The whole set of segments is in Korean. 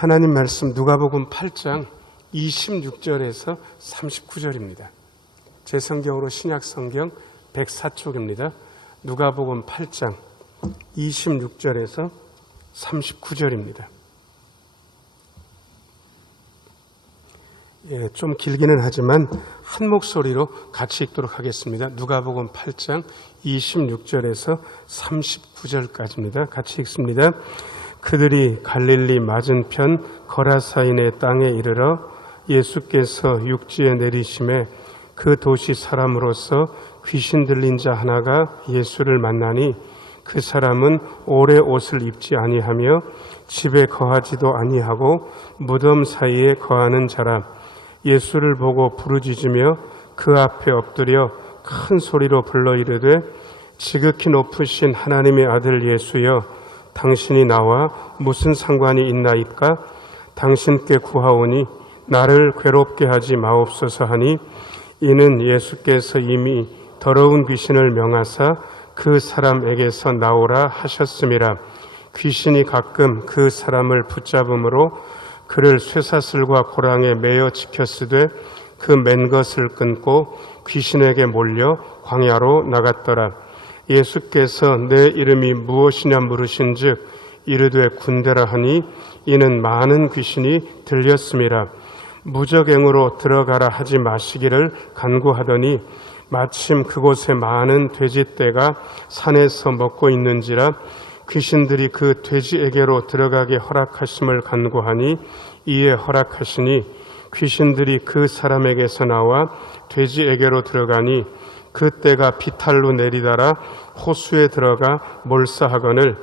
하나님 말씀 누가복음 8장 26절에서 39절입니다. 제 성경으로 신약 성경 104쪽입니다. 누가복음 8장 26절에서 39절입니다. 좀 길기는 하지만 한 목소리로 같이 읽도록 하겠습니다. 누가복음 8장 26절에서 39절까지입니다. 같이 읽습니다. 그들이 갈릴리 맞은편 거라사인의 땅에 이르러 예수께서 육지에 내리심에 그 도시 사람으로서 귀신 들린 자 하나가 예수를 만나니 그 사람은 오래 옷을 입지 아니하며 집에 거하지도 아니하고 무덤 사이에 거하는 자라. 예수를 보고 부르짖으며 그 앞에 엎드려 큰 소리로 불러 이르되 지극히 높으신 하나님의 아들 예수여, 당신이 나와 무슨 상관이 있나이까? 당신께 구하오니 나를 괴롭게 하지 마옵소서 하니, 이는 예수께서 이미 더러운 귀신을 명하사 그 사람에게서 나오라 하셨음이라. 귀신이 가끔 그 사람을 붙잡음으로 그를 쇠사슬과 고랑에 매어 지켰으되 그 맨 것을 끊고 귀신에게 몰려 광야로 나갔더라. 예수께서 내 이름이 무엇이냐 물으신즉 이르되 군대라 하니, 이는 많은 귀신이 들렸음이라. 무적행으로 들어가라 하지 마시기를 간구하더니 마침 그곳에 많은 돼지떼가 산에서 먹고 있는지라 귀신들이 그 돼지에게로 들어가게 허락하심을 간구하니 이에 허락하시니 귀신들이 그 사람에게서 나와 돼지에게로 들어가니 그 떼가 비탈로 내리달아 호수에 들어가 몰사하거늘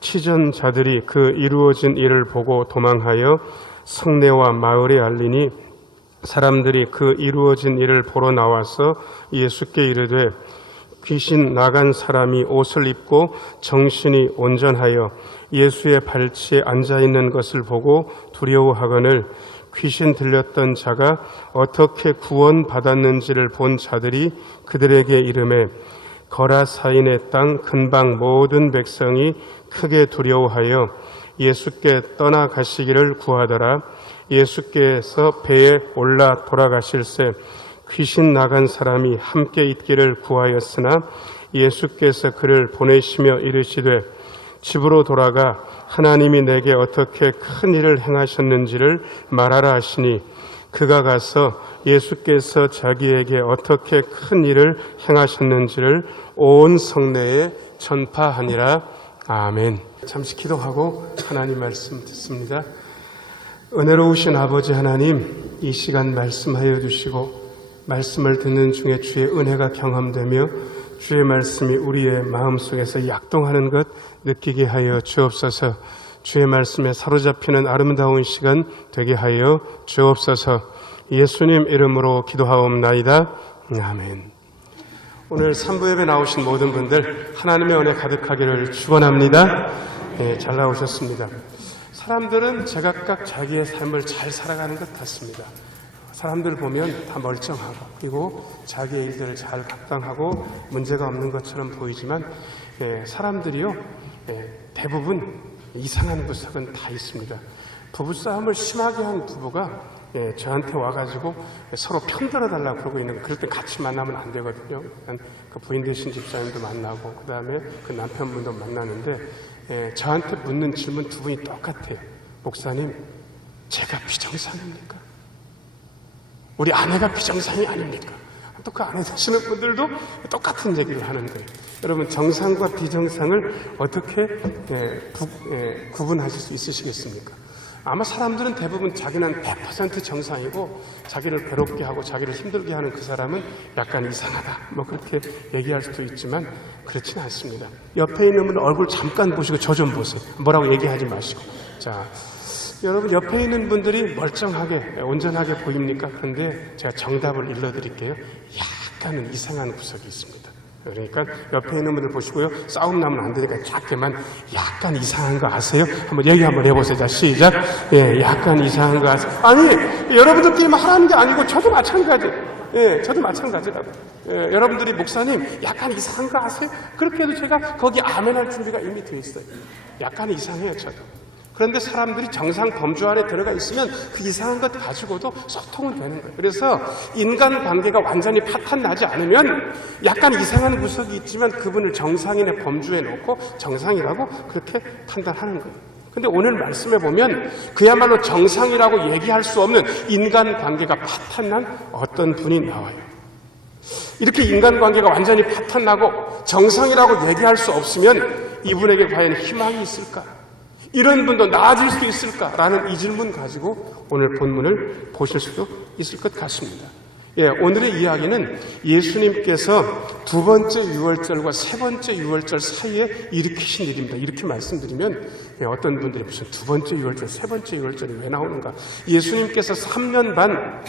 치전자들이 그 이루어진 일을 보고 도망하여 성내와 마을에 알리니 사람들이 그 이루어진 일을 보러 나와서 예수께 이르되 귀신 나간 사람이 옷을 입고 정신이 온전하여 예수의 발치에 앉아있는 것을 보고 두려워하거늘 귀신 들렸던 자가 어떻게 구원받았는지를 본 자들이 그들에게 이르매 거라사인의 땅 근방 모든 백성이 크게 두려워하여 예수께 떠나가시기를 구하더라. 예수께서 배에 올라 돌아가실새 귀신 나간 사람이 함께 있기를 구하였으나 예수께서 그를 보내시며 이르시되 집으로 돌아가 하나님이 내게 어떻게 큰 일을 행하셨는지를 말하라 하시니 그가 가서 예수께서 자기에게 어떻게 큰 일을 행하셨는지를 온 성내에 전파하니라. 아멘. 잠시 기도하고 하나님 말씀 듣습니다. 은혜로우신 아버지 하나님, 이 시간 말씀하여 주시고 말씀을 듣는 중에 주의 은혜가 경험되며 주의 말씀이 우리의 마음속에서 약동하는 것 느끼게 하여 주옵소서. 주의 말씀에 사로잡히는 아름다운 시간 되게 하여 주옵소서. 예수님 이름으로 기도하옵나이다. 아멘. 오늘 3부 예배 나오신 모든 분들 하나님의 은혜 가득하기를 축원합니다. 잘 나오셨습니다. 사람들은 제각각 자기의 삶을 잘 살아가는 것 같습니다. 사람들 보면 다 멀쩡하고 그리고 자기의 일들을 잘 감당하고 문제가 없는 것처럼 보이지만 사람들이요 대부분 이상한 구석은 다 있습니다. 부부싸움을 심하게 한 부부가 저한테 와가지고 서로 편들어 달라고 그러고 있는 거, 그럴 때 같이 만나면 안 되거든요. 그 부인 되신 집사님도 만나고 그 다음에 그 남편분도 만나는데 저한테 묻는 질문 두 분이 똑같아요. 목사님, 제가 비정상입니까? 우리 아내가 비정상이 아닙니까? 또 그 아내 되시는 분들도 똑같은 얘기를 하는 거예요. 여러분, 정상과 비정상을 어떻게 구분하실 수 있으시겠습니까? 아마 사람들은 대부분 자기는 100% 정상이고 자기를 괴롭게 하고 자기를 힘들게 하는 그 사람은 약간 이상하다, 뭐 그렇게 얘기할 수도 있지만 그렇지는 않습니다. 옆에 있는 분 얼굴 잠깐 보시고 저 좀 보세요. 뭐라고 얘기하지 마시고. 자, 여러분, 옆에 있는 분들이 멀쩡하게 온전하게 보입니까? 그런데 제가 정답을 일러드릴게요. 약간은 이상한 구석이 있습니다. 그러니까 옆에 있는 분들 보시고요, 싸움 나면 안 되니까 작게만 약간 이상한 거 아세요? 한번 얘기 한번 해보세요. 자, 시작. 약간 이상한 거 아세요? 아니, 여러분들끼리만 하라는 게 아니고 저도 마찬가지. 저도 마찬가지라고. 여러분들이 목사님 약간 이상한 거 아세요? 그렇게 해도 제가 거기 아멘할 준비가 이미 돼 있어요. 약간 이상해요, 저도. 그런데 사람들이 정상 범주 안에 들어가 있으면 그 이상한 것 가지고도 소통은 되는 거예요. 그래서 인간관계가 완전히 파탄 나지 않으면 약간 이상한 구석이 있지만 그분을 정상인의 범주에 놓고 정상이라고 그렇게 판단하는 거예요. 근데 오늘 말씀에 보면 그야말로 정상이라고 얘기할 수 없는 인간관계가 파탄난 어떤 분이 나와요. 이렇게 인간관계가 완전히 파탄나고 정상이라고 얘기할 수 없으면 이분에게 과연 희망이 있을까? 이런 분도 나아질 수 있을까라는 이 질문 가지고 오늘 본문을 보실 수도 있을 것 같습니다. 오늘의 이야기는 예수님께서 두 번째 유월절과 세 번째 유월절 사이에 일으키신 일입니다. 이렇게 말씀드리면 어떤 분들이 무슨 두 번째 유월절, 세 번째 유월절이 왜 나오는가? 예수님께서 3년 반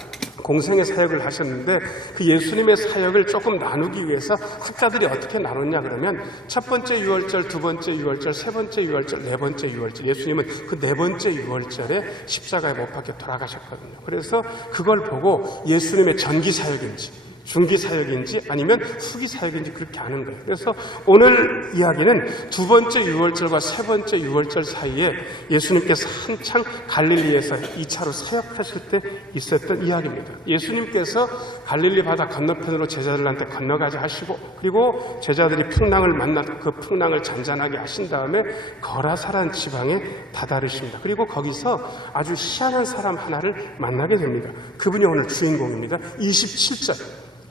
공생의 사역을 하셨는데 그 예수님의 사역을 조금 나누기 위해서 학자들이 어떻게 나눴냐 그러면 첫 번째 유월절, 두 번째 유월절, 세 번째 유월절, 네 번째 유월절. 예수님은 그 네 번째 유월절에 십자가에 못 박혀 돌아가셨거든요. 그래서 그걸 보고 예수님의 전기 사역인지 중기 사역인지 아니면 후기 사역인지 그렇게 아는 거예요. 그래서 오늘 이야기는 두 번째 유월절과 세 번째 유월절 사이에 예수님께서 한창 갈릴리에서 2차로 사역하실 때 있었던 이야기입니다. 예수님께서 갈릴리 바다 건너편으로 제자들한테 건너가자 하시고 그리고 제자들이 풍랑을 만나 그 풍랑을 잔잔하게 하신 다음에 거라사란 지방에 다다르십니다. 그리고 거기서 아주 희한한 사람 하나를 만나게 됩니다. 그분이 오늘 주인공입니다.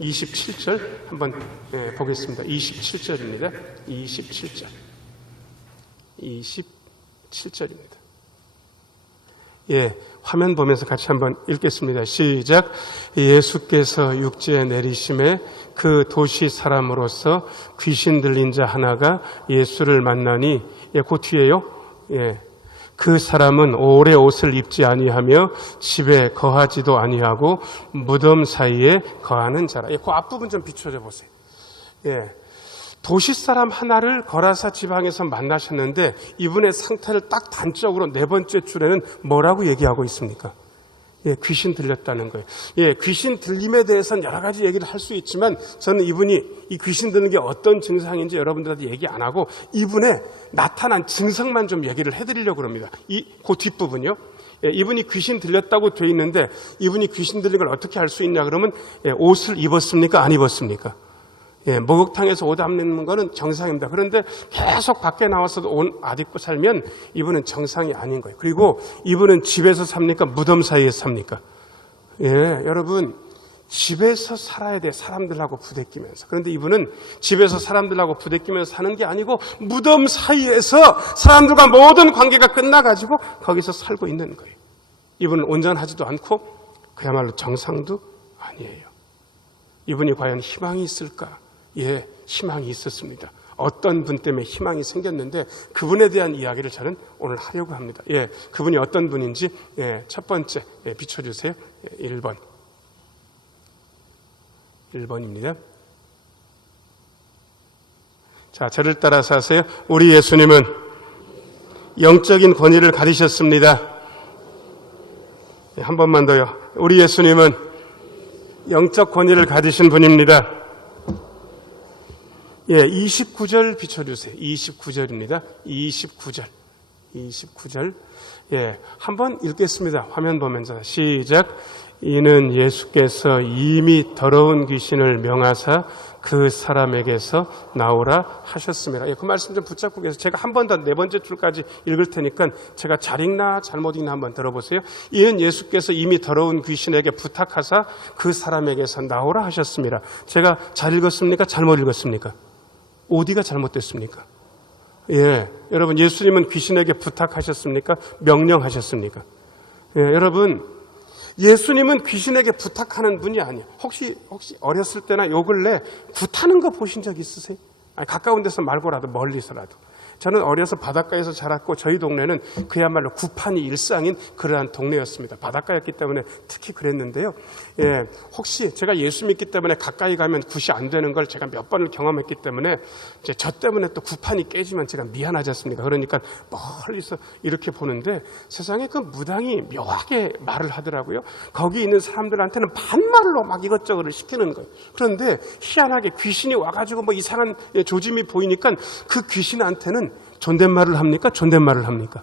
27절 한번 보겠습니다. 27절입니다. 27절입니다. 화면 보면서 같이 한번 읽겠습니다. 시작. 예수께서 육지에 내리심에 그 도시 사람으로서 귀신 들린 자 하나가 예수를 만나니 그 뒤에요. 그 사람은 오래 옷을 입지 아니하며 집에 거하지도 아니하고 무덤 사이에 거하는 자라. 그 앞부분 좀 비춰줘 보세요. 도시 사람 하나를 거라사 지방에서 만나셨는데 이분의 상태를 딱 단적으로 네 번째 줄에는 뭐라고 얘기하고 있습니까? 귀신 들렸다는 거예요. 귀신 들림에 대해서는 여러 가지 얘기를 할 수 있지만 저는 이분이 이 귀신 드는 게 어떤 증상인지 여러분들한테 얘기 안 하고 이분의 나타난 증상만 좀 얘기를 해드리려고 합니다. 그 뒷부분이요. 이분이 귀신 들렸다고 돼 있는데 이분이 귀신 들린 걸 어떻게 알 수 있냐 그러면 옷을 입었습니까? 안 입었습니까? 목욕탕에서 옷 안 입는 거는 정상입니다. 그런데 계속 밖에 나와서도 옷 안 입고 살면 이분은 정상이 아닌 거예요. 그리고 이분은 집에서 삽니까? 무덤 사이에서 삽니까? 여러분 집에서 살아야 돼. 사람들하고 부대끼면서. 그런데 이분은 집에서 사람들하고 부대끼면서 사는 게 아니고 무덤 사이에서 사람들과 모든 관계가 끝나가지고 거기서 살고 있는 거예요. 이분은 온전하지도 않고 그야말로 정상도 아니에요. 이분이 과연 희망이 있을까? 희망이 있었습니다. 어떤 분 때문에 희망이 생겼는데 그분에 대한 이야기를 저는 오늘 하려고 합니다. 그분이 어떤 분인지 첫 번째 비춰주세요. 1번입니다. 자, 저를 따라서 하세요. 우리 예수님은 영적인 권위를 가지셨습니다. 한 번만 더요. 우리 예수님은 영적 권위를 가지신 분입니다. 29절 비춰주세요. 29절입니다. 29절. 한번 읽겠습니다. 화면 보면서 시작. 이는 예수께서 이미 더러운 귀신을 명하사 그 사람에게서 나오라 하셨습니다. 그 말씀 좀 붙잡고 계세요. 제가 한 번 더 네 번째 줄까지 읽을 테니까 제가 잘 읽나 잘못 읽나 한번 들어보세요. 이는 예수께서 이미 더러운 귀신에게 부탁하사 그 사람에게서 나오라 하셨습니다. 제가 잘 읽었습니까? 잘못 읽었습니까? 어디가 잘못됐습니까? 여러분 예수님은 귀신에게 부탁하셨습니까? 명령하셨습니까? 여러분 예수님은 귀신에게 부탁하는 분이 아니에요. 혹시 어렸을 때나 요 근래 굿하는 거 보신 적 있으세요? 가까운 데서 말고라도 멀리서라도. 저는 어려서 바닷가에서 자랐고 저희 동네는 그야말로 굿판이 일상인 그러한 동네였습니다. 바닷가였기 때문에 특히 그랬는데요. 혹시 제가 예수 믿기 때문에 가까이 가면 굿이 안 되는 걸 제가 몇 번을 경험했기 때문에 이제 저 때문에 또 굿판이 깨지면 제가 미안하지 않습니까? 그러니까 멀리서 이렇게 보는데 세상에 그 무당이 묘하게 말을 하더라고요. 거기 있는 사람들한테는 반말로 막 이것저것을 시키는 거예요. 그런데 희한하게 귀신이 와가지고 뭐 이상한 조짐이 보이니까 그 귀신한테는 존댓말을 합니까? 존댓말을 합니까?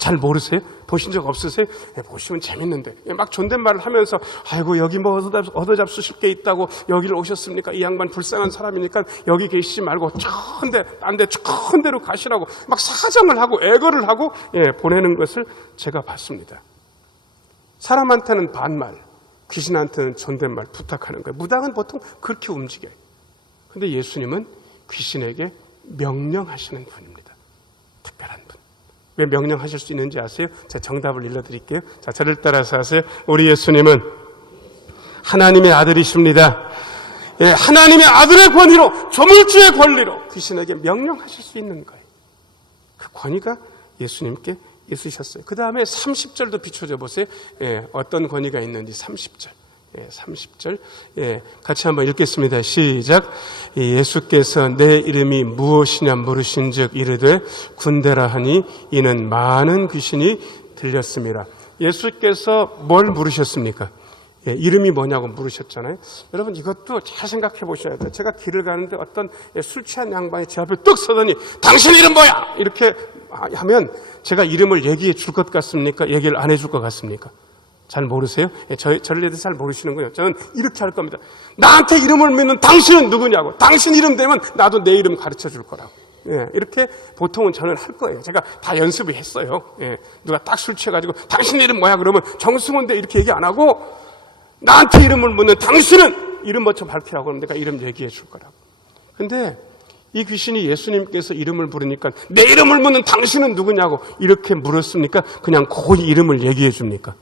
잘 모르세요? 보신 적 없으세요? 보시면 재밌는데. 막 존댓말을 하면서, 아이고, 여기 뭐 얻어잡수실 게 있다고 여기를 오셨습니까? 이 양반 불쌍한 사람이니까 여기 계시지 말고 딴 데로 가시라고 막 사정을 하고 애거를 하고 보내는 것을 제가 봤습니다. 사람한테는 반말, 귀신한테는 존댓말 부탁하는 거예요. 무당은 보통 그렇게 움직여요. 근데 예수님은 귀신에게 명령하시는 분입니다. 특별한 분. 왜 명령하실 수 있는지 아세요? 제가 정답을 일러드릴게요. 자, 저를 따라서 하세요. 우리 예수님은 하나님의 아들이십니다. 하나님의 아들의 권위로, 조물주의 권리로 귀신에게 명령하실 수 있는 거예요. 그 권위가 예수님께 있으셨어요. 그 다음에 30절도 비춰줘 보세요. 어떤 권위가 있는지 30절. 30절. 같이 한번 읽겠습니다. 시작. 예수께서 내 이름이 무엇이냐 물으신 즉 이르되 군대라 하니 이는 많은 귀신이 들렸습니다. 예수께서 뭘 물으셨습니까? 이름이 뭐냐고 물으셨잖아요. 여러분 이것도 잘 생각해 보셔야 돼요. 제가 길을 가는데 어떤 술 취한 양반이 제 앞에 떡 서더니 당신 이름 뭐야? 이렇게 하면 제가 이름을 얘기해 줄 것 같습니까? 얘기를 안 해줄 것 같습니까? 잘 모르세요? 저를 대해서 잘 모르시는군요. 저는 이렇게 할 겁니다. 나한테 이름을 묻는 당신은 누구냐고. 당신 이름 되면 나도 내 이름 가르쳐 줄 거라고. 이렇게 보통은 저는 할 거예요. 제가 다 연습을 했어요. 누가 딱 술 취해가지고 당신 이름 뭐야? 그러면 정승호인데 이렇게 얘기 안 하고 나한테 이름을 묻는 당신은 이름 먼저 밝히라고 그러면 내가 이름 얘기해 줄 거라고. 근데 이 귀신이 예수님께서 이름을 부르니까 내 이름을 묻는 당신은 누구냐고 이렇게 물었습니까? 그냥 고이 이름을 얘기해 줍니까?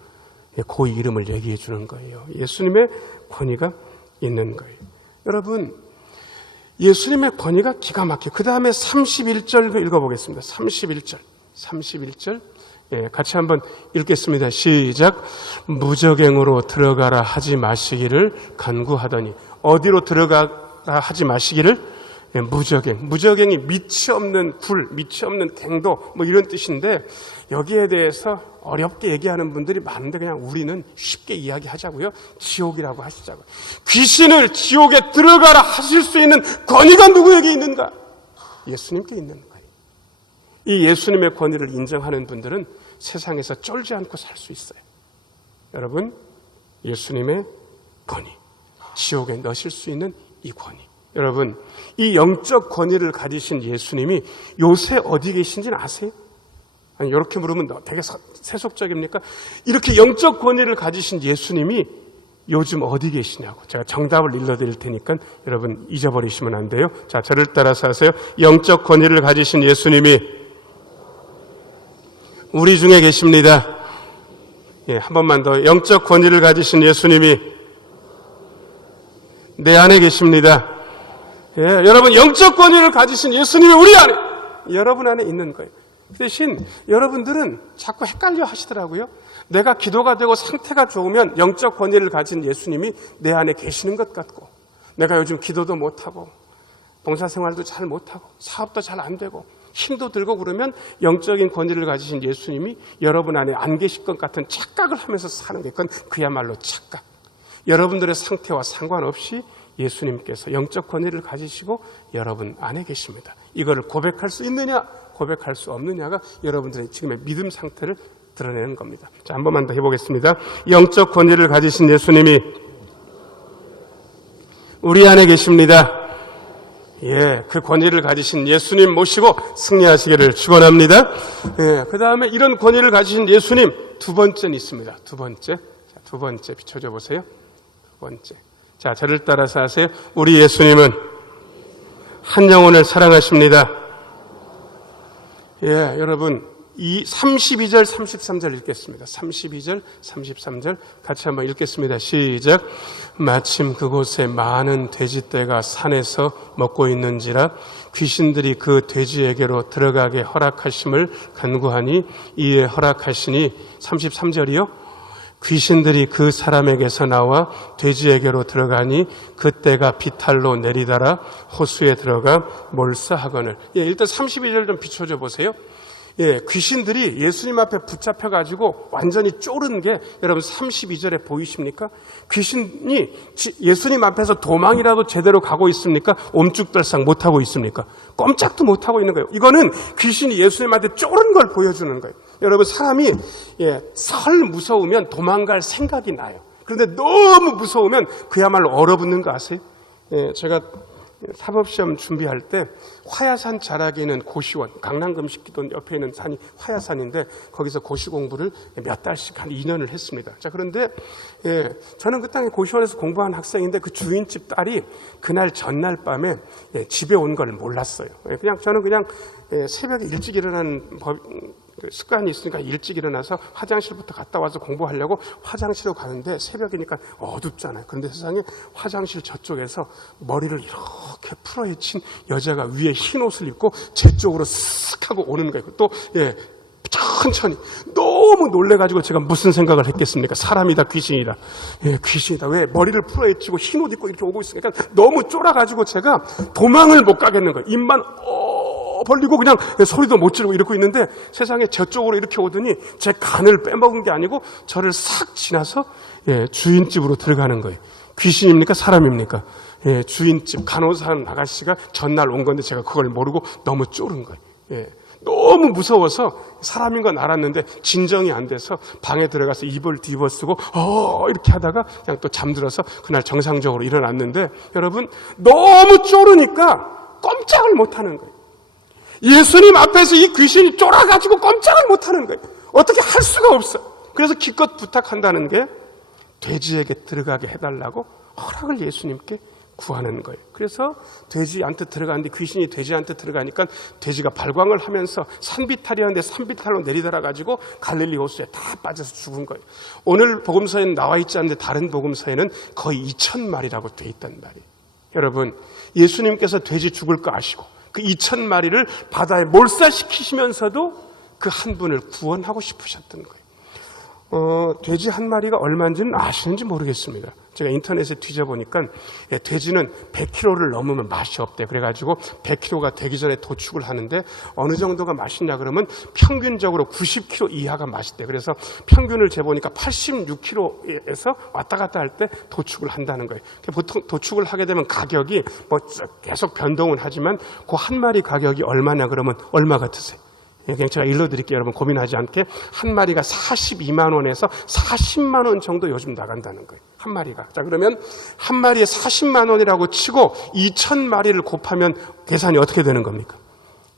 고이 이름을 얘기해 주는 거예요. 예수님의 권위가 있는 거예요. 여러분, 예수님의 권위가 기가 막혀요. 그 다음에 31절 읽어보겠습니다. 31절. 같이 한번 읽겠습니다. 시작. 무저갱으로 들어가라 하지 마시기를 간구하더니. 어디로 들어가라 하지 마시기를? 무저갱. 무저갱이 밑이 없는 불, 밑이 없는 갱도 뭐 이런 뜻인데 여기에 대해서 어렵게 얘기하는 분들이 많은데 그냥 우리는 쉽게 이야기하자고요. 지옥이라고 하시자고요. 귀신을 지옥에 들어가라 하실 수 있는 권위가 누구에게 있는가? 예수님께 있는 거예요. 이 예수님의 권위를 인정하는 분들은 세상에서 쫄지 않고 살 수 있어요. 여러분, 예수님의 권위, 지옥에 넣으실 수 있는 이 권위. 여러분, 이 영적 권위를 가지신 예수님이 요새 어디 계신지는 아세요? 아니, 이렇게 물으면 되게 세속적입니까? 이렇게 영적 권위를 가지신 예수님이 요즘 어디 계시냐고. 제가 정답을 일러드릴 테니까 여러분 잊어버리시면 안 돼요. 자, 저를 따라서 하세요. 영적 권위를 가지신 예수님이 우리 중에 계십니다. 한 번만 더. 영적 권위를 가지신 예수님이 내 안에 계십니다. 여러분, 영적 권위를 가지신 예수님이 우리 안에, 여러분 안에 있는 거예요. 그 대신 여러분들은 자꾸 헷갈려 하시더라고요. 내가 기도가 되고 상태가 좋으면 영적 권위를 가진 예수님이 내 안에 계시는 것 같고, 내가 요즘 기도도 못하고 봉사생활도 잘 못하고 사업도 잘 안 되고 힘도 들고 그러면 영적인 권위를 가지신 예수님이 여러분 안에 안 계실 것 같은 착각을 하면서 사는 게, 그건 그야말로 착각. 여러분들의 상태와 상관없이 예수님께서 영적 권위를 가지시고 여러분 안에 계십니다. 이거를 고백할 수 있느냐 고백할 수 없느냐가 여러분들의 지금의 믿음 상태를 드러내는 겁니다. 자, 한 번만 더 해보겠습니다. 영적 권위를 가지신 예수님이 우리 안에 계십니다. 그 권위를 가지신 예수님 모시고 승리하시기를 축원합니다. 그 다음에 이런 권위를 가지신 예수님 두 번째는 있습니다. 두 번째 비춰줘 보세요. 두 번째. 자, 저를 따라서 하세요. 우리 예수님은 한 영혼을 사랑하십니다. 여러분, 이 32절, 33절 읽겠습니다. 32절, 33절 같이 한번 읽겠습니다. 시작. 마침 그곳에 많은 돼지떼가 산에서 먹고 있는지라 귀신들이 그 돼지에게로 들어가게 허락하심을 간구하니 이에 허락하시니 33절이요. 귀신들이 그 사람에게서 나와 돼지에게로 들어가니 그때가 비탈로 내리다라 호수에 들어가 몰사하거늘. 일단 32절 좀 비춰줘 보세요. 귀신들이 예수님 앞에 붙잡혀가지고 완전히 쪼른 게 여러분 32절에 보이십니까? 귀신이 예수님 앞에서 도망이라도 제대로 가고 있습니까? 옴쭉달싹 못하고 있습니까? 꼼짝도 못하고 있는 거예요. 이거는 귀신이 예수님한테 쪼른 걸 보여주는 거예요. 여러분, 사람이 설 무서우면 도망갈 생각이 나요. 그런데 너무 무서우면 그야말로 얼어붙는 거 아세요? 제가 사법시험 준비할 때 화야산 자락에 있는 고시원, 강남금식기도 옆에 있는 산이 화야산인데 거기서 고시 공부를 몇 달씩 한 2년을 했습니다. 자, 그런데 저는 그 땅에 고시원에서 공부한 학생인데 그 주인집 딸이 그날 전날 밤에 집에 온 걸 몰랐어요. 저는 그냥 새벽에 일찍 일어나는 습관이 있으니까 일찍 일어나서 화장실부터 갔다 와서 공부하려고 화장실로 가는데 새벽이니까 어둡잖아요. 그런데 세상에 화장실 저쪽에서 머리를 이렇게 풀어헤친 여자가 위에 흰 옷을 입고 제 쪽으로 쓱 하고 오는 거예요. 또 천천히. 너무 놀래가지고 제가 무슨 생각을 했겠습니까? 사람이다, 귀신이다. 귀신이다. 왜? 머리를 풀어헤치고 흰 옷 입고 이렇게 오고 있으니까 너무 쫄아가지고 제가 도망을 못 가겠는 거예요. 입만 벌리고 그냥 소리도 못 지르고 이러고 있는데 세상에 저쪽으로 이렇게 오더니 제 간을 빼먹은 게 아니고 저를 싹 지나서 주인집으로 들어가는 거예요. 귀신입니까? 사람입니까? 주인집 간호사 아가씨가 전날 온 건데 제가 그걸 모르고 너무 쫄은 거예요. 너무 무서워서 사람인 건 알았는데 진정이 안 돼서 방에 들어가서 이불 뒤집어쓰고 이렇게 하다가 그냥 또 잠들어서 그날 정상적으로 일어났는데 여러분, 너무 쫄으니까 꼼짝을 못 하는 거예요. 예수님 앞에서 이 귀신이 쫄아가지고 꼼짝을 못하는 거예요. 어떻게 할 수가 없어요. 그래서 기껏 부탁한다는 게 돼지에게 들어가게 해달라고 허락을 예수님께 구하는 거예요. 그래서 돼지한테 들어가는데 귀신이 돼지한테 들어가니까 돼지가 발광을 하면서 산비탈이 하는데 산비탈로 내리달아가지고 갈릴리 호수에 다 빠져서 죽은 거예요. 오늘 복음서에는 나와 있지 않는데 다른 복음서에는 거의 2,000마리라고 돼 있단 말이에요. 여러분, 예수님께서 돼지 죽을 거 아시고 그 2,000마리를 바다에 몰살시키시면서도 그 한 분을 구원하고 싶으셨던 거예요. 돼지 한 마리가 얼마인지는 아시는지 모르겠습니다. 제가 인터넷에 뒤져보니까 돼지는 100kg를 넘으면 맛이 없대. 그래가지고 100kg가 되기 전에 도축을 하는데 어느 정도가 맛있냐 그러면 평균적으로 90kg 이하가 맛있대. 그래서 평균을 재보니까 86kg에서 왔다 갔다 할 때 도축을 한다는 거예요. 보통 도축을 하게 되면 가격이 계속 변동은 하지만 그 한 마리 가격이 얼마냐 그러면 얼마 같으세요? 그냥 제가 일러드릴게요. 여러분 고민하지 않게. 한 마리가 42만 원에서 40만 원 정도 요즘 나간다는 거예요. 한 마리가. 자, 그러면 한 마리에 40만 원이라고 치고 2,000마리를 곱하면 계산이 어떻게 되는 겁니까?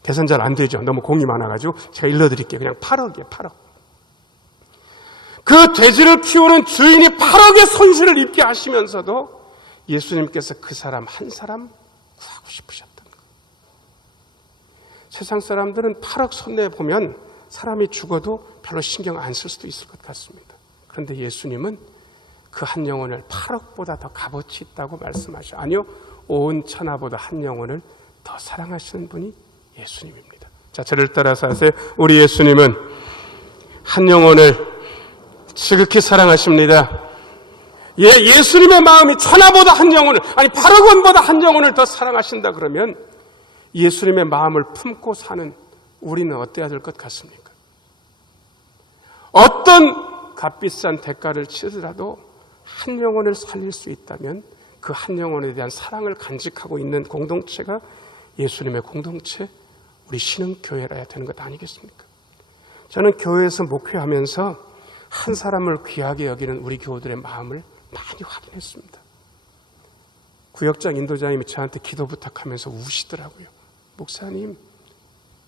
계산 잘 안 되죠. 너무 공이 많아가지고 제가 일러드릴게요. 그냥 8억이에요. 8억. 그 돼지를 키우는 주인이 8억의 손실을 입게 하시면서도 예수님께서 그 사람 한 사람 구하고 싶으셨다. 세상 사람들은 8억 손내보면 사람이 죽어도 별로 신경 안 쓸 수도 있을 것 같습니다. 그런데 예수님은 그 한 영혼을 8억보다 더 값어치 있다고 말씀하셔. 아니요, 온 천하보다 한 영혼을 더 사랑하시는 분이 예수님입니다. 자, 저를 따라서 하세요. 우리 예수님은 한 영혼을 지극히 사랑하십니다. 예수님의 마음이 천하보다 한 영혼을, 아니 8억 원보다 한 영혼을 더 사랑하신다 그러면 예수님의 마음을 품고 사는 우리는 어때야 될 것 같습니까? 어떤 값비싼 대가를 치르더라도 한 영혼을 살릴 수 있다면 그 한 영혼에 대한 사랑을 간직하고 있는 공동체가 예수님의 공동체, 우리 신흥교회라야 되는 것 아니겠습니까? 저는 교회에서 목회하면서 한 사람을 귀하게 여기는 우리 교우들의 마음을 많이 확인했습니다. 구역장 인도자님이 저한테 기도 부탁하면서 우시더라고요. 목사님,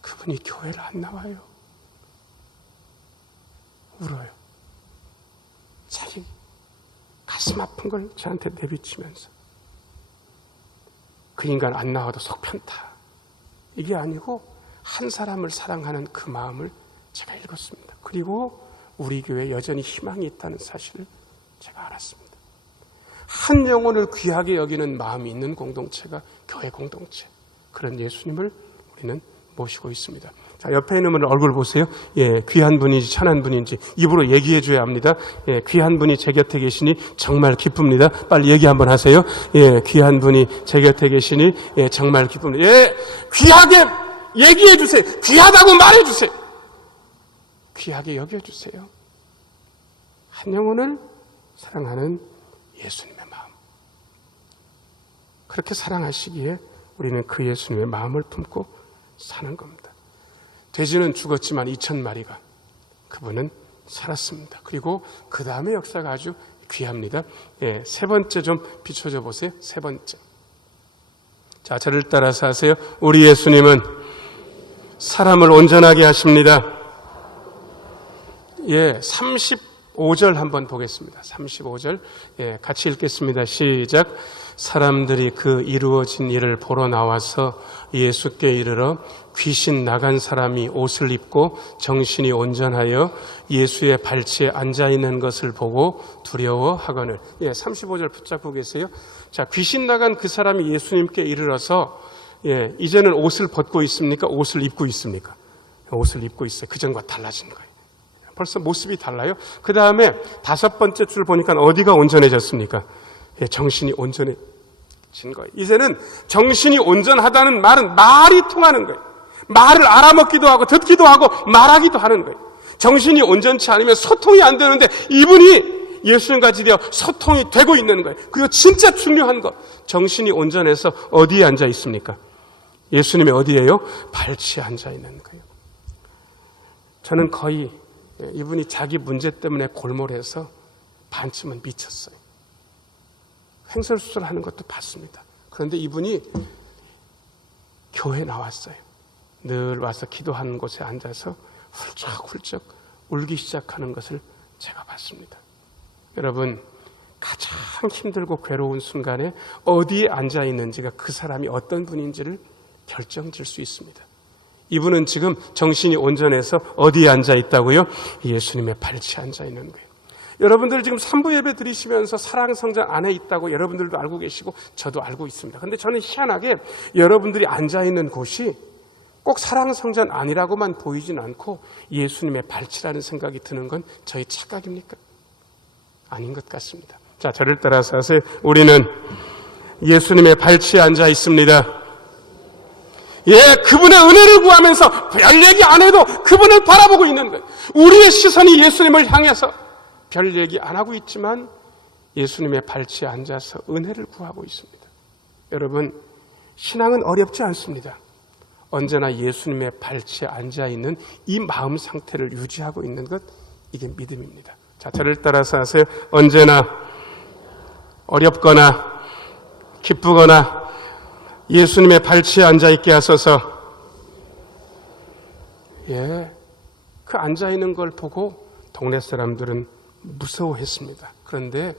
그분이 교회를 안 나와요. 울어요. 자기 가슴 아픈 걸 저한테 내비치면서 그 인간 안 나와도 속 편타. 이게 아니고 한 사람을 사랑하는 그 마음을 제가 읽었습니다. 그리고 우리 교회에 여전히 희망이 있다는 사실을 제가 알았습니다. 한 영혼을 귀하게 여기는 마음이 있는 공동체가 교회 공동체. 그런 예수님을 우리는 모시고 있습니다. 자, 옆에 있는 분 얼굴 보세요. 귀한 분인지 천한 분인지 입으로 얘기해 줘야 합니다. 귀한 분이 제 곁에 계시니 정말 기쁩니다. 빨리 얘기 한번 하세요. 귀한 분이 제 곁에 계시니 정말 기쁩니다. 귀하게 얘기해 주세요. 귀하다고 말해 주세요. 귀하게 여겨 주세요. 한 영혼을 사랑하는 예수님의 마음. 그렇게 사랑하시기에 우리는 그 예수님의 마음을 품고 사는 겁니다. 돼지는 죽었지만 2,000마리가 그분은 살았습니다. 그리고 그 다음에 역사가 아주 귀합니다. 예, 세 번째 좀 비춰줘 보세요. 세 번째. 자, 저를 따라서 하세요. 우리 예수님은 사람을 온전하게 하십니다. 예, 35절 한번 보겠습니다. 35절. 예, 같이 읽겠습니다. 시작. 사람들이 그 이루어진 일을 보러 나와서 예수께 이르러 귀신 나간 사람이 옷을 입고 정신이 온전하여 예수의 발치에 앉아있는 것을 보고 두려워하거늘. 예, 35절 붙잡고 계세요. 자, 귀신 나간 그 사람이 예수님께 이르러서 예, 이제는 옷을 벗고 있습니까? 옷을 입고 있습니까? 옷을 입고 있어요. 그전과 달라진 거예요. 벌써 모습이 달라요. 그 다음에 다섯 번째 줄 보니까 어디가 온전해졌습니까? 예, 정신이 온전해진 거예요. 이제는 정신이 온전하다는 말은 말이 통하는 거예요. 말을 알아먹기도 하고 듣기도 하고 말하기도 하는 거예요. 정신이 온전치 않으면 소통이 안 되는데 이분이 예수님까지 되어 소통이 되고 있는 거예요. 그리고 진짜 중요한 것, 정신이 온전해서 어디에 앉아 있습니까? 예수님의 어디에요? 발치에 앉아 있는 거예요. 저는 거의 이분이 자기 문제 때문에 골몰해서 반쯤은 미쳤어요. 횡설수설하는 것도 봤습니다. 그런데 이분이 교회 나왔어요. 늘 와서 기도하는 곳에 앉아서 훌쩍훌쩍 울기 시작하는 것을 제가 봤습니다. 여러분, 가장 힘들고 괴로운 순간에 어디에 앉아 있는지가 그 사람이 어떤 분인지를 결정질 수 있습니다. 이분은 지금 정신이 온전해서 어디에 앉아 있다고요? 예수님의 발치에 앉아 있는 거예요. 여러분들 지금 3부 예배 드리시면서 사랑성전 안에 있다고 여러분들도 알고 계시고 저도 알고 있습니다. 그런데 저는 희한하게 여러분들이 앉아 있는 곳이 꼭 사랑성전 아니라고만 보이진 않고 예수님의 발치라는 생각이 드는 건 저희 착각입니까? 아닌 것 같습니다. 자, 저를 따라서 하세요. 우리는 예수님의 발치에 앉아 있습니다. 예, 그분의 은혜를 구하면서 별 얘기 안 해도 그분을 바라보고 있는 거예요. 우리의 시선이 예수님을 향해서 별 얘기 안 하고 있지만 예수님의 발치에 앉아서 은혜를 구하고 있습니다. 여러분, 신앙은 어렵지 않습니다. 언제나 예수님의 발치에 앉아있는 이 마음 상태를 유지하고 있는 것, 이게 믿음입니다. 자, 저를 따라서 하세요. 언제나 어렵거나 기쁘거나 예수님의 발치에 앉아있게 하소서. 예, 그 앉아있는 걸 보고 동네 사람들은 무서워했습니다. 그런데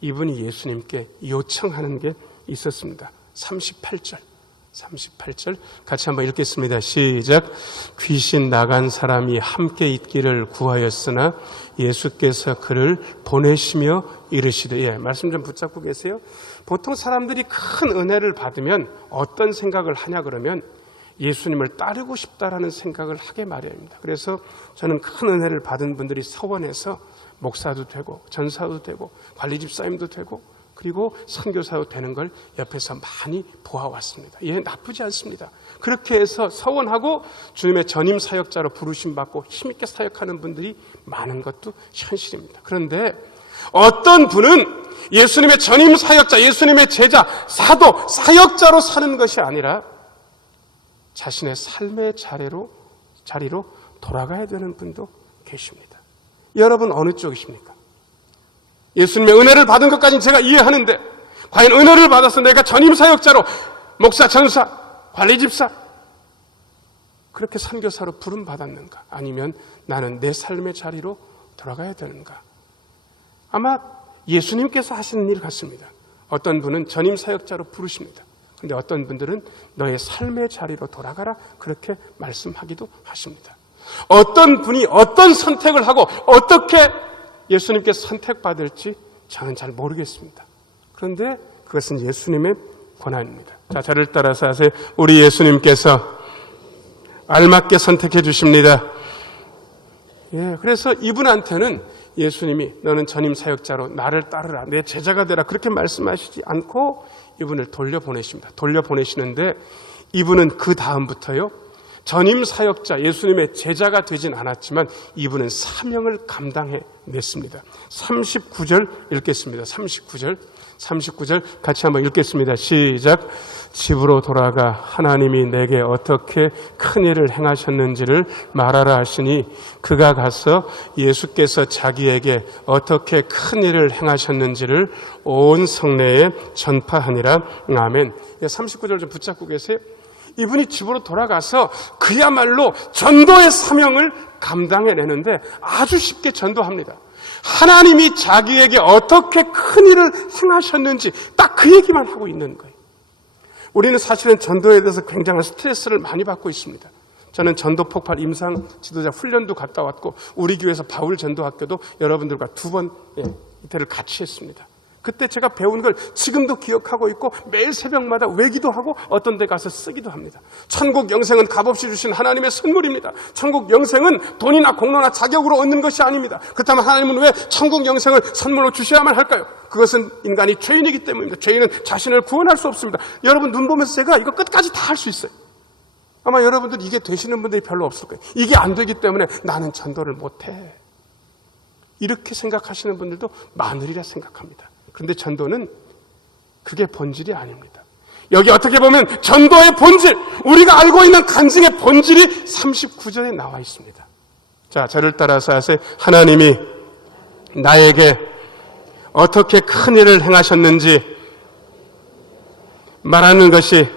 이분이 예수님께 요청하는 게 있었습니다. 38절 같이 한번 읽겠습니다. 시작. 귀신 나간 사람이 함께 있기를 구하였으나 예수께서 그를 보내시며 이르시되. 예, 말씀 좀 붙잡고 계세요. 보통 사람들이 큰 은혜를 받으면 어떤 생각을 하냐 그러면 예수님을 따르고 싶다라는 생각을 하게 마련입니다. 그래서 저는 큰 은혜를 받은 분들이 서원해서 목사도 되고 전사도 되고 관리집사님도 되고 그리고 선교사도 되는 걸 옆에서 많이 보아왔습니다. 예, 나쁘지 않습니다. 그렇게 해서 서원하고 주님의 전임 사역자로 부르심 받고 힘있게 사역하는 분들이 많은 것도 현실입니다. 그런데 어떤 분은 예수님의 전임 사역자, 예수님의 제자, 사도, 사역자로 사는 것이 아니라 자신의 삶의 자리로 돌아가야 되는 분도 계십니다. 여러분 어느 쪽이십니까? 예수님의 은혜를 받은 것까지는 제가 이해하는데 과연 은혜를 받아서 내가 전임 사역자로 목사, 전사, 관리집사 그렇게 선교사로 부름 받았는가? 아니면 나는 내 삶의 자리로 돌아가야 되는가? 아마 예수님께서 하시는 일 같습니다. 어떤 분은 전임 사역자로 부르십니다. 그런데 어떤 분들은 너의 삶의 자리로 돌아가라 그렇게 말씀하기도 하십니다. 어떤 분이 어떤 선택을 하고 어떻게 예수님께서 선택받을지 저는 잘 모르겠습니다. 그런데 그것은 예수님의 권한입니다. 자, 저를 따라서 하세요. 우리 예수님께서 알맞게 선택해 주십니다. 예, 그래서 이분한테는 예수님이 너는 전임 사역자로 나를 따르라, 내 제자가 되라 그렇게 말씀하시지 않고 이분을 돌려보내십니다. 돌려보내시는데 이분은 그 다음부터요 전임 사역자, 예수님의 제자가 되진 않았지만 이분은 사명을 감당해냈습니다. 39절 읽겠습니다. 39절 같이 한번 읽겠습니다. 시작. 집으로 돌아가 하나님이 내게 어떻게 큰 일을 행하셨는지를 말하라 하시니 그가 가서 예수께서 자기에게 어떻게 큰 일을 행하셨는지를 온 성내에 전파하니라. 아멘. 39절 좀 붙잡고 계세요. 이분이 집으로 돌아가서 그야말로 전도의 사명을 감당해내는데 아주 쉽게 전도합니다. 하나님이 자기에게 어떻게 큰 일을 행하셨는지 딱 그 얘기만 하고 있는 거예요. 우리는 사실은 전도에 대해서 굉장한 스트레스를 많이 받고 있습니다. 저는 전도 폭발 임상 지도자 훈련도 갔다 왔고 우리 교회에서 바울 전도학교도 여러분들과 2번 이태를 같이 했습니다. 그때 제가 배운 걸 지금도 기억하고 있고 매일 새벽마다 외기도 하고 어떤 데 가서 쓰기도 합니다. 천국 영생은 값없이 주신 하나님의 선물입니다. 천국 영생은 돈이나 공로나 자격으로 얻는 것이 아닙니다. 그렇다면 하나님은 왜 천국 영생을 선물로 주셔야만 할까요? 그것은 인간이 죄인이기 때문입니다. 죄인은 자신을 구원할 수 없습니다. 여러분 눈 보면서 제가 이거 끝까지 다 할 수 있어요. 아마 여러분들 이게 되시는 분들이 별로 없을 거예요. 이게 안 되기 때문에 나는 전도를 못해. 이렇게 생각하시는 분들도 많으리라 생각합니다. 그런데 전도는 그게 본질이 아닙니다. 여기 어떻게 보면 전도의 본질, 우리가 알고 있는 간증의 본질이 39절에 나와 있습니다. 자, 저를 따라서 하세요. 하나님이 나에게 어떻게 큰 일을 행하셨는지 말하는 것이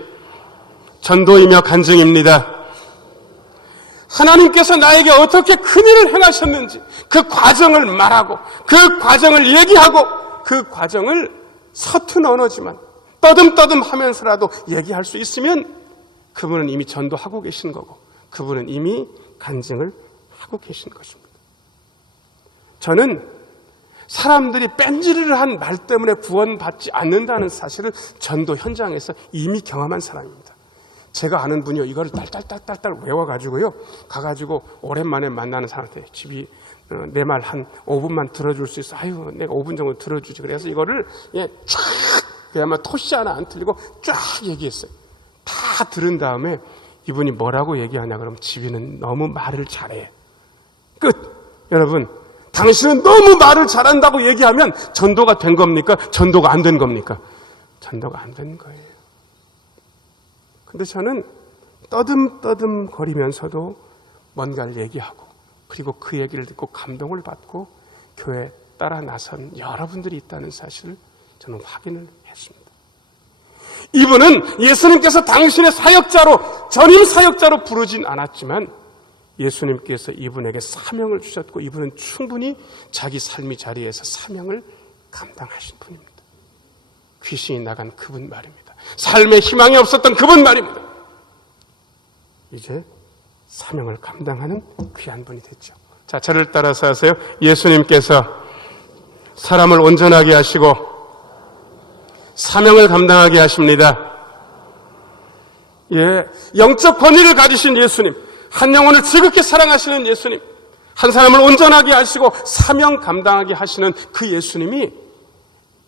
전도이며 간증입니다. 하나님께서 나에게 어떻게 큰 일을 행하셨는지 그 과정을 말하고 그 과정을 얘기하고 그 과정을 서툰 언어지만 떠듬떠듬 하면서라도 얘기할 수 있으면 그분은 이미 전도하고 계신 거고 그분은 이미 간증을 하고 계신 것입니다. 저는 사람들이 뺀질을 한 말 때문에 구원받지 않는다는 사실을 전도 현장에서 이미 경험한 사람입니다. 제가 아는 분이요, 이걸 딸딸딸딸 외워가지고요, 가가지고 오랜만에 만나는 사람한테 집이 내 말 한 5분만 들어줄 수 있어. 아유, 내가 5분 정도 들어주지. 그래서 이거를 쫙, 그야말로 토시 하나 안 틀리고 쫙 얘기했어요. 다 들은 다음에 이분이 뭐라고 얘기하냐 그러면 집이는 너무 말을 잘해. 끝. 여러분, 당신은 너무 말을 잘한다고 얘기하면 전도가 된 겁니까? 전도가 안 된 겁니까? 전도가 안 된 거예요. 근데 저는 떠듬떠듬 거리면서도 뭔가를 얘기하고 그리고 그 얘기를 듣고 감동을 받고 교회에 따라 나선 여러분들이 있다는 사실을 저는 확인을 했습니다. 이분은 예수님께서 당신의 사역자로, 전임 사역자로 부르진 않았지만 예수님께서 이분에게 사명을 주셨고 이분은 충분히 자기 삶의 자리에서 사명을 감당하신 분입니다. 귀신이 나간 그분 말입니다. 삶에 희망이 없었던 그분 말입니다. 이제 사명을 감당하는 귀한 분이 됐죠. 자, 저를 따라서 하세요. 예수님께서 사람을 온전하게 하시고 사명을 감당하게 하십니다. 예, 영적 권위를 가지신 예수님, 한 영혼을 지극히 사랑하시는 예수님, 한 사람을 온전하게 하시고 사명 감당하게 하시는 그 예수님이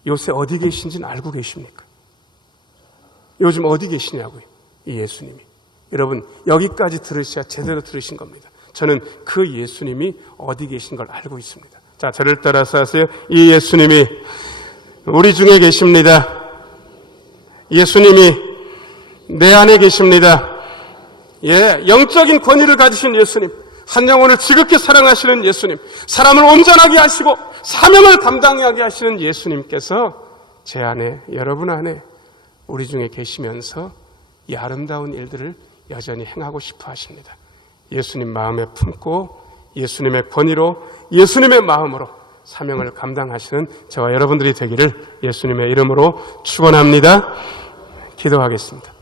요새 어디 계신지는 알고 계십니까? 요즘 어디 계시냐고요, 이 예수님이. 여러분, 여기까지 들으셔야 제대로 들으신 겁니다. 저는 그 예수님이 어디 계신 걸 알고 있습니다. 자, 저를 따라서 하세요. 이 예수님이 우리 중에 계십니다. 예수님이 내 안에 계십니다. 예, 영적인 권위를 가지신 예수님, 한 영혼을 지극히 사랑하시는 예수님, 사람을 온전하게 하시고 사명을 감당하게 하시는 예수님께서 제 안에, 여러분 안에, 우리 중에 계시면서 이 아름다운 일들을 여전히 행하고 싶어 하십니다. 예수님 마음에 품고 예수님의 권위로 예수님의 마음으로 사명을 감당하시는 저와 여러분들이 되기를 예수님의 이름으로 축원합니다. 기도하겠습니다.